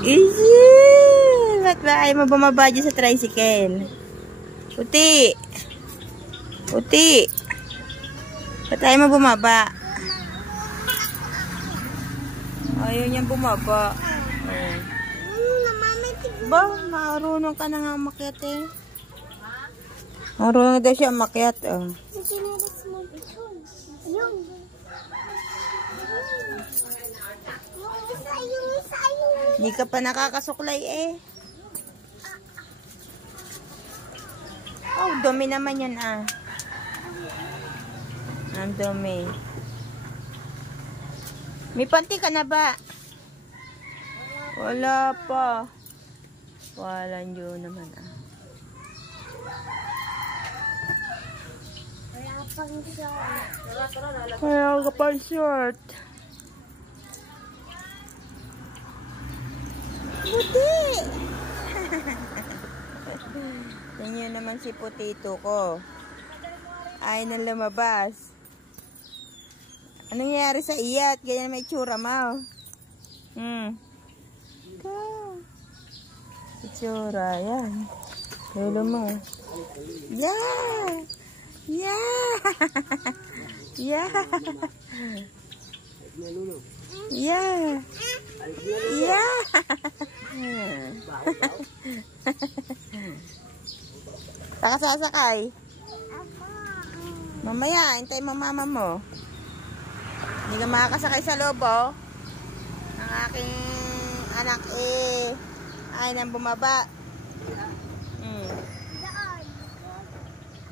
Easy! Ba't ba ayaw mo bumaba dyan sa tricycle? Puti! Puti! Ba't ayaw mo bumaba? Ayaw niyang bumaba. Oh. Ba, marunong ka na nga umakyat eh. Marunong daw siya umakyat. Oh. Hindi ka pa nakakasuklay eh. Oh, dumi naman yan ah. Ang dumi. May panty ka na ba? Wala pa. Wala nyo naman ah. Wala pang short. Wala ka pang short. Puti! Tingnan naman si Potato ko. Ay nang lumabas. Anong nangyari sa iyat? Ganyan may tsura mo. Itsura, yan. Lolo mo. Yeah! Yeah! Yeah! Yeah! Yeah! Saka sasakay. Mamaya, hintay mo mama mo. Hindi ka makakasakay sa loob, oh. Ang aking anak eh ay nang bumaba.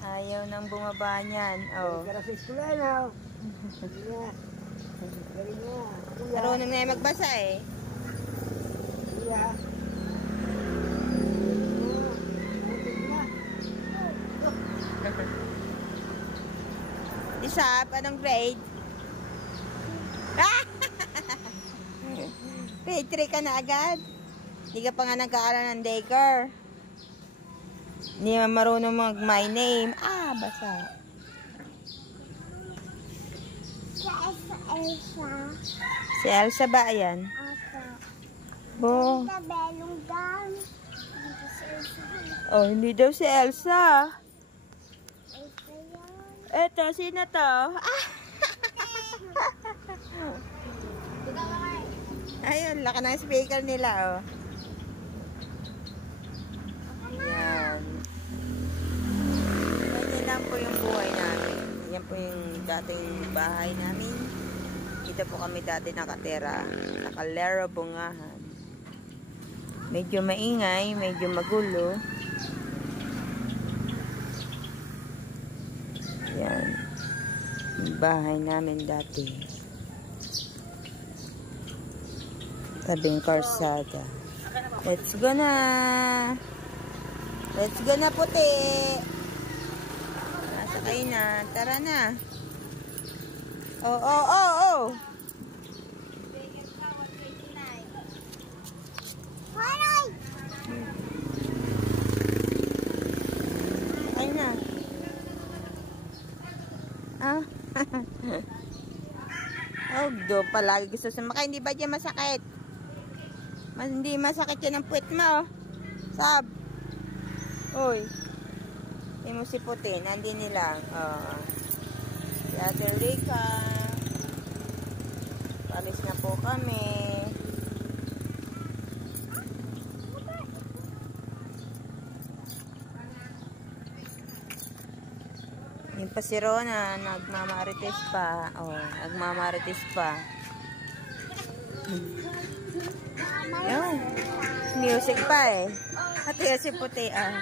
Ayaw nang bumaba niyan. Oh. Marunong na yung magbasa eh. Isa, anong grade? Grade 3 ka na agad? Hindi ka pa nga nag-aaral ng daycare. Hindi naman marunong mag my name. Ah, basa. Elsa. Si Elsa ba yan? Bo. Oh, hindi daw si Elsa. Eto, sino to? Ah! Ayun, laki ng speaker nila, oh. Ayan. Ganyan lang po yung buhay namin. Yan po yung dating bahay namin. Dito po kami dati nakatira. Nakalero bungahan. Medyo maingay, medyo magulo. Yan. Yung bahay namin dati. Tabing karsada. Let's go na. Let's go na, Puti. Nasakay na. Tara na. Oh, oh, oh, oh. Sakay na. Ah. Oh, do palagi gusto sumakay. Hindi ba dyan masakit? Hindi masakit yan ang puwet mo. Sab. Uy. Hindi mo si Puti. Nandun nilang. Si Ate Rika. Palis na po kami. Yung pa si Rona. Nagmamarites pa. Oh, nagmamarites pa. Yun. Music pa eh. At yun si Puti ah.